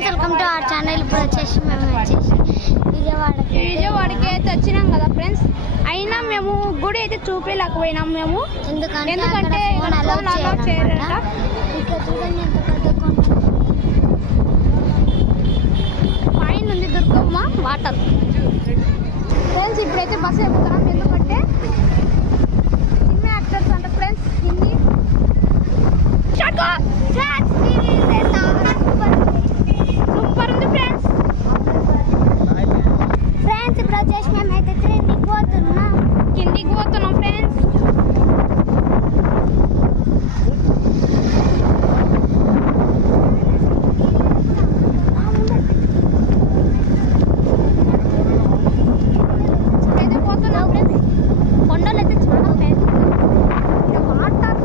Friends welcome to our channel. ఇప్పుడు వచ్చేసి మేము విజయవాడకి అయితే వచ్చినాం కదా ఫ్రెండ్స్. అయినా మేము గుడి అయితే చూపించలేకపోయినాం మేము, ఎందుకంటే చేయరట. పైన ఉంది దుర్గమ్మ వాటర్. ఫ్రెండ్స్ ఇప్పుడైతే బస్సు ఎక్కుతున్నాం, ఎందుకంటే సినిమా యాక్టర్స్ అంట ఫ్రెండ్స్. హిందీ సూపర్ ఉంది ఫ్రెండ్స్. ఫ్రెండ్స్ ఇప్పుడు వచ్చేసి మేమైతే కిందికి పోతున్నాం ఫ్రెండ్స్. అయితే పోతున్నాం ఫ్రెండ్స్. కొండలు అయితే చాలా పెద్ద వాటర్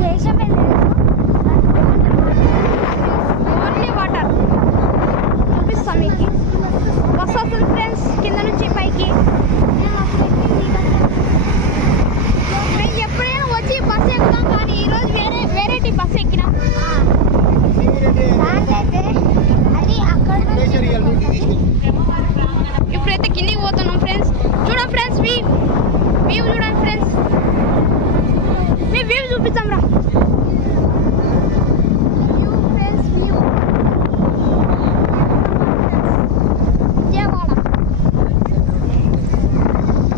చేసమే ఓన్లీ వాటర్. చూపిస్తాం మీకు. బస్ వస్తుంది ఫ్రెండ్స్ కింద నుంచి పైకి. మేము ఎప్పుడైనా వచ్చి బస్సు ఎక్కుతాం, కానీ ఈరోజు వెరైటీ బస్సు ఎక్కినాం. అది అక్కడ ఇప్పుడైతే కిందికి పోతున్నాం ఫ్రెండ్స్. చూడండి ఫ్రెండ్స్, వ్యూ చూడండి ఫ్రెండ్స్. మీ వ్యూ చూపిస్తాం రా. వ్యూ ఫ్రెండ్స్, వ్యూ విజయవాడ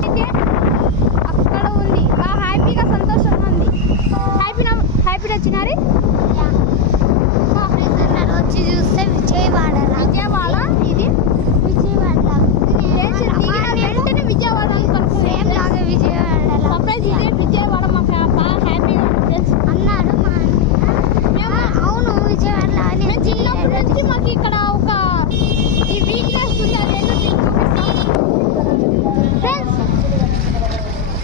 అయితే అక్కడ ఉంది. హ్యాపీగా సంతోషంగా ఉంది. హ్యాపీ వచ్చినారు. వచ్చి చూస్తే విజయవాడ ఇది వెంటనే విజయవాడ సేమ్ లాగా విజయవాడ సర్ప్రైజ్. ఇదే విజయవాడ. మా బాగా హ్యాపీగా ఉంది ఫ్రెండ్స్. అన్నాడు మా అన్నయ్య. అవును విజయవాడ మేము చిన్నప్పటి నుంచి మాకు ఇక్కడ ఒక ఈ వీక్నెస్ ఉంది, అదేంటో మీకు చూపిస్తాం ఫ్రెండ్స్.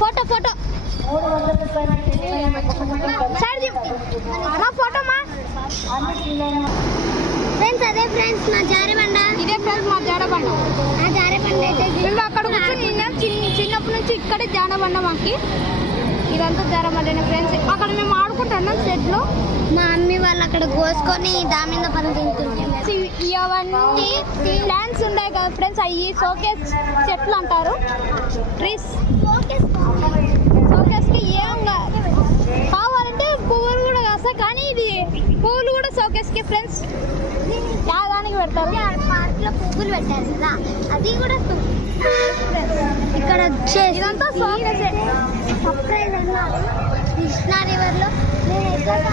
ఫోటో సైడ్ మా ఫోటో మా ఫ్రెండ్స్. అదే ఫ్రెండ్స్ మా జారబండ. ఇదే ఫ్రెండ్స్ మా జాడబండ. ఆ జారబండ అయితే మేము అక్కడ కూర్చొని చిన్నప్పటి నుంచి ఇక్కడే జాడబండ మాకి. ఇదంతా జారబండ ఫ్రెండ్స్. అక్కడ మేము ఆడుకుంటున్నాం షెడ్లో. మా మమ్మీ వాళ్ళు అక్కడ కోసుకొని దాని మీద పని తింటుంటే ఇవన్నీ ప్లాంట్స్ ఉన్నాయి కదా ఫ్రెండ్స్, అవి షోకేస్ చెట్లు అంటారు. ట్రీస్ షోకేస్కి ఏం కావాలంటే పువ్వులు కూడా కాస్తాయి, కానీ ఇది పువ్వులు కూడా షోకేస్కి ఫ్రెండ్స్ యాదానికి పెడతారు. పార్క్ లో పువ్వులు పెట్టారు కదా, అది కూడా ఇక్కడ ఇదంతా సర్ప్రైజ్ అన్నారు. కృష్ణా రివర్ లో నేను ఎక్కడ